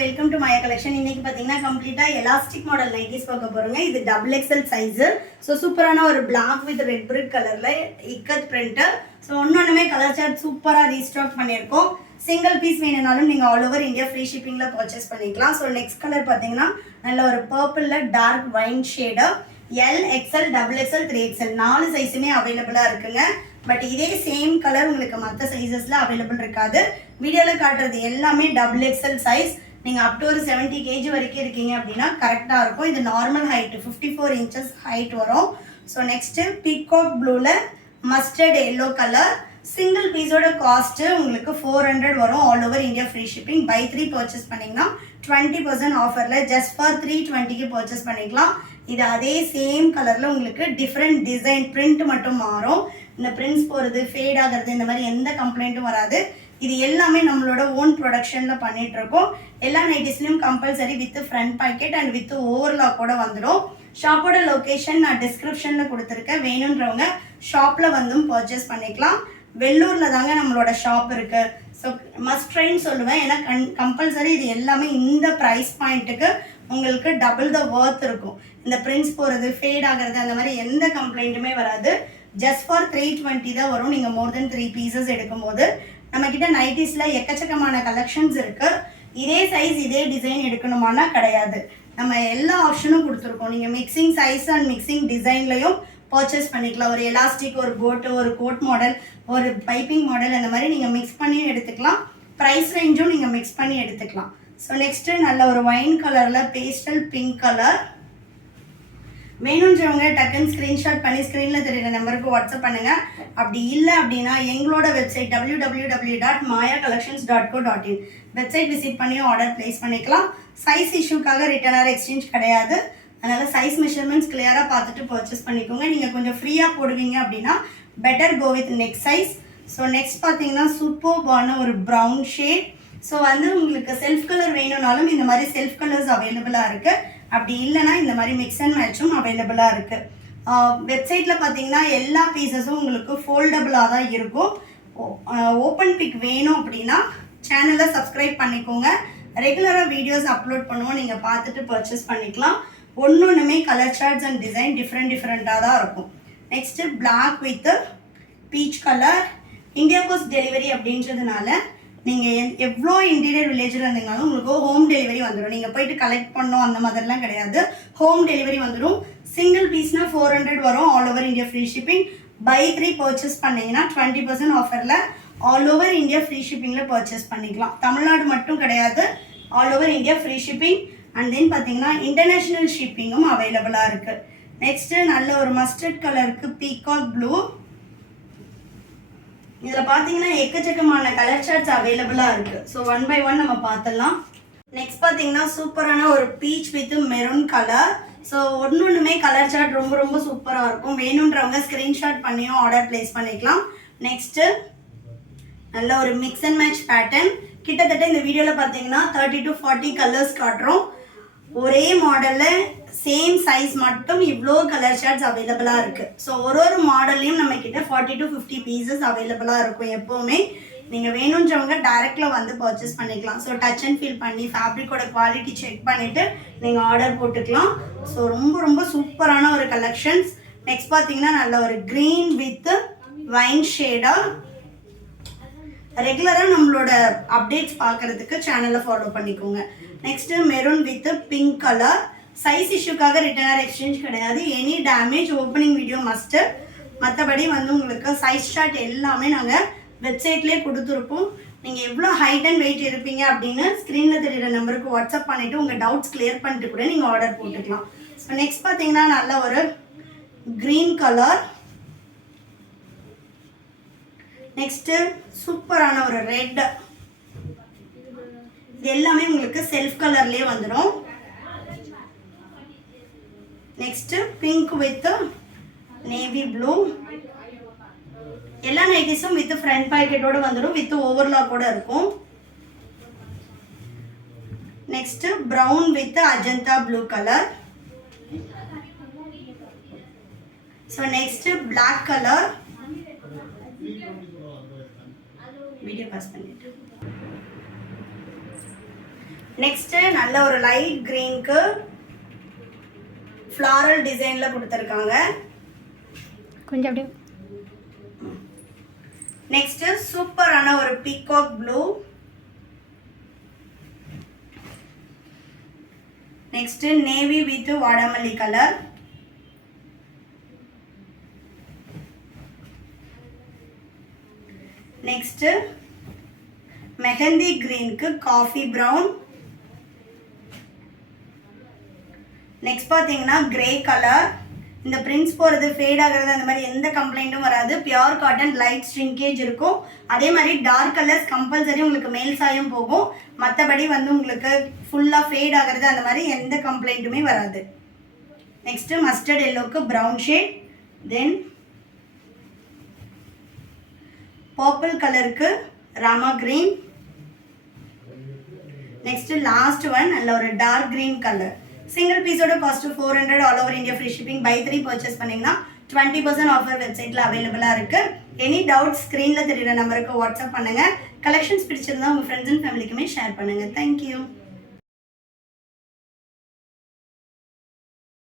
welcome to Maya collection. இன்னைக்கு பாத்தீங்கன்னா கம்ப்ளீட்டா எலாஸ்டிக் மாடல் நைட்டிஸ் பார்க்க போறோங்க. இது டபுள் எக்ஸ்எல் சைஸ். சோ சூப்பரான ஒரு black with red brick கலர்ல இக்கத் பிரிண்ட். சோ ஒண்ணொண்ணுமே கலர் சார்ட் சூப்பரா ரீஸ்டாக் பண்ணிருக்கோம். சிங்கிள் பீஸ் வேணும்னாலும் நீங்க ஆல் ஓவர் இந்தியா ஃப்ரீ ஷிப்பிங்ல பர்ச்சேஸ் பண்ணிக்கலாம். சோ நெக்ஸ்ட் கலர் பாத்தீங்கன்னா நல்ல ஒரு பர்பிள்ல dark wine shade. L, XL, XXL, 3XL நாலு சைஸுமே அவைலபிளா இருக்குங்க. பட் இதே சேம் கலர் உங்களுக்கு மற்ற சைஸஸ்ல அவைலபிள் இருக்காது. வீடியோல காட்டுறது எல்லாமே டபுள் எக்ஸ்எல் சைஸ். நீங்க அப் டு ஒரு 70 kg வரைக்கும் இருக்கீங்க அப்படின்னா கரெக்டா இருக்கும். இது நார்மல் ஹைட் 54 inches ஹைட் வரும். ஸோ நெக்ஸ்ட் பீகாக் ப்ளூல மஸ்டர்ட் எல்லோ கலர். சிங்கிள் பீஸோட காஸ்ட் உங்களுக்கு 400 வரும். All over India free shipping. Buy 3 purchase பண்ணீங்கன்னா 20% ஆஃபர்ல ஜஸ்ட் ஃபார் 320க்கு பர்ச்சேஸ் பண்ணிக்கலாம். இது அதே சேம் கலர்ல உங்களுக்கு டிஃப்ரெண்ட் டிசைன் பிரிண்ட் மட்டும் மாறும். இந்த பிரிண்ட்ஸ் போகிறது ஃபேட் ஆகிறது இந்த மாதிரி எந்த கம்ப்ளைண்ட்டும் வராது. இது எல்லாமே நம்மளோட ஓன் ப்ரொடக்ஷன்ல பண்ணிட்டு இருக்கோம். எல்லா நைட்டிஸ்லயும் compulsory with front pocket and with overlock கூட வந்துடும். ஷாப்போட லொகேஷன் நான் டிஸ்கிரிப்ஷன்ல கொடுத்துருக்கேன். வேணுன்றவங்க ஷாப்ல வந்தும் பர்ச்சேஸ் பண்ணிக்கலாம். வெள்ளூர்ல தாங்க நம்மளோட ஷாப் இருக்கு. ஸோ மஸ்ட் ட்ரைன்னு சொல்லுவேன். ஏன்னா கம்பல்சரி இது எல்லாமே இந்த ப்ரைஸ் பாயிண்ட்டுக்கு உங்களுக்கு டபுள் த ஒர்த் இருக்கும். இந்த பிரிண்ட்ஸ் போகிறது ஃபேட் ஆகிறது அந்த மாதிரி எந்த கம்ப்ளைண்ட்டுமே வராது. ஜஸ்ட் ஃபார் 320 தான் வரும். நீங்கள் மோர் தென் 3 பீசஸ் எடுக்கும்போது நம்ம கிட்ட நைட்டிஸ்ல எக்கச்சக்கமான கலெக்ஷன்ஸ் இருக்கு. இதே சைஸ் இதே டிசைன் எடுக்கணுமானா கிடையாது. நம்ம எல்லா ஆப்ஷனும் கொடுத்துருக்கோம். நீங்கள் மிக்சிங் சைஸ் அண்ட் மிக்சிங் டிசைன்லையும் பர்ச்சேஸ் பண்ணிக்கலாம். ஒரு எலாஸ்டிக், ஒரு போட்டு, ஒரு கோட் மாடல், ஒரு பைப்பிங் மாடல் அந்த மாதிரி நீங்கள் மிக்ஸ் பண்ணியும் எடுத்துக்கலாம். ப்ரைஸ் ரேஞ்சும் நீங்கள் மிக்ஸ் பண்ணி எடுத்துக்கலாம். ஸோ நெக்ஸ்ட்டு நல்ல ஒரு வைன் கலரில் பேஸ்டல் பிங்க் கலர். வேணுன்றவங்க டக்குன்னு ஸ்க்ரீன்ஷாட் பண்ணி ஸ்க்ரீனில் தெரியுற நம்பருக்கு வாட்ஸ்அப் பண்ணுங்கள். அப்படி இல்லை அப்படின்னா எங்களோட வெப்சைட் www.mayacollections.co.in வெப்சைட் விசிட் பண்ணி ஆர்டர் ப்ளேஸ் பண்ணிக்கலாம். சைஸ் இஷ்யூக்காக ரிட்டர்ன் ஆர் எக்ஸ்சேஞ்ச் கிடையாது. அதனால் சைஸ் மெஷர்மெண்ட்ஸ் கிளியராக பார்த்துட்டு பர்ச்சேஸ் பண்ணிக்கோங்க. நீங்கள் கொஞ்சம் ஃப்ரீயாக போடுவீங்க அப்படின்னா better go with next size. So next பார்த்தீங்கன்னா சூப்பர்பான ஒரு ப்ரௌன் ஷேட். ஸோ உங்களுக்கு செல்ஃப் கலர் வேணும்னாலும் இந்த மாதிரி செல்ஃப் கலர்ஸ் அவைலபிளாக இருக்குது. அப்படி இல்லைனா இந்த மாதிரி மிக்ஸ் அண்ட் மேட்சும் அவைலபிளாக இருக்குது. வெப்சைட்டில் பார்த்தீங்கன்னா எல்லா பீசஸும் உங்களுக்கு ஃபோல்டபுளாக தான் இருக்கும். ஓப்பன் பிக் வேணும் அப்படின்னா சேனலை சப்ஸ்கிரைப் பண்ணிக்கோங்க. ரெகுலராக வீடியோஸ் அப்லோட் பண்ணுவோம். நீங்கள் பார்த்துட்டு பர்ச்சேஸ் பண்ணிக்கலாம். ஒன்றுமே கலர் சார்ட்ஸ் அண்ட் டிசைன் டிஃப்ரெண்ட்டாக தான் இருக்கும். Next black with peach colour. India post delivery அப்படின்றதுனால நீங்கள் எவ்வளோ இன்டீரியர் வில்லேஜில் இருந்தீங்கனாலும் உங்களுக்கு ஹோம் டெலிவரி வந்துடும். நீங்கள் போயிட்டு கலெக்ட் பண்ணோம் அந்த மாதிரிலாம் கிடையாது. ஹோம் டெலிவரி வந்துடும். சிங்கிள் பீஸ்னா 400 வரும். All over India free shipping. Buy 3 purchase பண்ணிங்கன்னா 20% ஆஃபரில் ஆல் ஓவர் இந்தியா ஃப்ரீ ஷிப்பிங்கில் பர்ச்சேஸ் பண்ணிக்கலாம். தமிழ்நாடு மட்டும் கிடையாது, all over India free shipping. And then பார்த்தீங்கன்னா இன்டர்நேஷ்னல் ஷிப்பிங்கும் அவைலபிளாக இருக்குது. நெக்ஸ்ட்டு நல்ல ஒரு மஸ்டர்ட் கலருக்கு பீகாக் ப்ளூ. இதில் பார்த்தீங்கன்னா எக்கச்சக்கமான கலர் சார்ட்ஸ் அவைலபிளாக இருக்குது. ஸோ 1 by 1 நம்ம பார்த்துடலாம். நெக்ஸ்ட் பார்த்தீங்கன்னா சூப்பரான ஒரு beach with maroon colour. So ஒன்றுமே கலர் சார்ட் ரொம்ப சூப்பராக இருக்கும். வேணுன்றவங்க ஸ்க்ரீன்ஷாட் பண்ணியும் ஆர்டர் ப்ளேஸ் பண்ணிக்கலாம். நெக்ஸ்ட்டு நல்ல ஒரு மிக்ஸ் அண்ட் மேட்ச் பேட்டர்ன். கிட்டத்தட்ட இந்த வீடியோவில் பார்த்தீங்கன்னா 30 to 40 கலர்ஸ் காட்டுறோம். ஒரே மாடலில் சேம் சைஸ் மட்டும் இவ்வளோ கலர் ஷார்ட்ஸ் அவைலபிளாக இருக்குது. ஸோ ஒரு மாடல்லையும் நம்ம கிட்ட 40 to 50 பீசஸ் அவைலபிளாக இருக்கும் எப்போவுமே. நீங்கள் வேணுன்றவங்க டைரெக்டில் வந்து பர்ச்சேஸ் பண்ணிக்கலாம். ஸோ டச் அண்ட் ஃபீல் பண்ணி ஃபேப்ரிக்கோட குவாலிட்டி செக் பண்ணிவிட்டு நீங்கள் ஆர்டர் போட்டுக்கலாம். ஸோ ரொம்ப சூப்பரான ஒரு கலெக்ஷன்ஸ். நெக்ஸ்ட் பார்த்தீங்கன்னா நல்ல ஒரு க்ரீன் வித் வைன் ஷேடாக. ரெகுலராக நம்மளோட அப்டேட்ஸ் பார்க்குறதுக்கு சேனலை ஃபாலோ பண்ணிக்கோங்க. Next maroon with pink colour. Size இஷ்யூக்காக ரிட்டர்ன் ஆர் எக்ஸ்சேஞ்ச் கிடையாது. Any damage opening video must. மற்றபடி உங்களுக்கு சைஸ் சார்ட் எல்லாமே நாங்கள் வெப்சைட்லேயே கொடுத்துருப்போம். நீங்கள் எவ்வளோ ஹைட் அண்ட் வெயிட் இருப்பீங்க அப்படின்னு ஸ்க்ரீனில் தெரியுற நம்பருக்கு வாட்ஸ்அப் பண்ணிவிட்டு உங்கள் டவுட்ஸ் கிளியர் பண்ணிட்டு கூட நீங்கள் ஆர்டர் போட்டுக்கலாம். ஸோ நெக்ஸ்ட் பார்த்தீங்கன்னா நல்ல ஒரு க்ரீன் கலர். நெக்ஸ்ட்டு சூப்பரான ஒரு ரெட். இது எல்லாமே உங்களுக்கு செல்ஃப் கலர்லேயே வந்துடும். Next pink with navy blue. எல்லா நைட்டிஸும் வித் ஃப்ரண்ட் பாக்கெட்டோட வந்துடும். வித் ஓவர்லாக்கோட இருக்கும். Next brown with Ajanta blue colour. So next black colour. Video pass பண்ணிட்டு நெக்ஸ்ட் நல்ல ஒரு லைட் கிரீனுக்கு ஃப்ளாரல் டிசைன்ல கொடுத்துருக்காங்க. கொஞ்சம் அப்படியே. நெக்ஸ்ட் சூப்பரான ஒரு peacock blue. Next navy with வாடாமல்லி கலர். நெக்ஸ்ட் மெஹந்தி கிரீனுக்கு காஃபி ப்ரௌன். நெக்ஸ்ட் பார்த்தீங்கன்னா கிரே கலர். இந்த பிரிண்ட்ஸ் போகிறது ஃபேட் ஆகிறது அந்த மாதிரி எந்த கம்ப்ளைண்ட்டும் வராது. பியூர் காட்டன், லைட் ஸ்ட்ரிங்கேஜ் இருக்கும். அதே மாதிரி டார்க் கலர்ஸ் கம்பல்சரி உங்களுக்கு மேல் சாயம் போகும். மற்றபடி வந்து உங்களுக்கு ஃபுல்லாக ஃபேட் ஆகிறது அந்த மாதிரி எந்த கம்ப்ளைண்ட்டுமே வராது. நெக்ஸ்ட்டு மஸ்டர்ட் எல்லோவுக்கு ப்ரௌன் ஷேட். தென் பர்பிள் கலருக்கு Rama green. Next last one நல்ல ஒரு டார்க் கிரீன் கலர். சிங்கிள் பீஸோட cost 400. All over India free shipping. Buy 3 purchase பண்ணிங்கன்னா 20% ஆஃபர் வெப்சைட்டில் அவைலபிளாக இருக்குது. எனி டவுட்ஸ் ஸ்க்ரீனில் தெரியுற நம்பருக்கு வாட்ஸ்அப் பண்ணுங்கள். கலெக்ஷன்ஸ் பிடிச்சிருந்தா உங்கள் ஃப்ரெண்ட்ஸ் அண்ட் ஃபேமிலிக்குமே ஷேர் பண்ணுங்கள். தேங்க்யூ.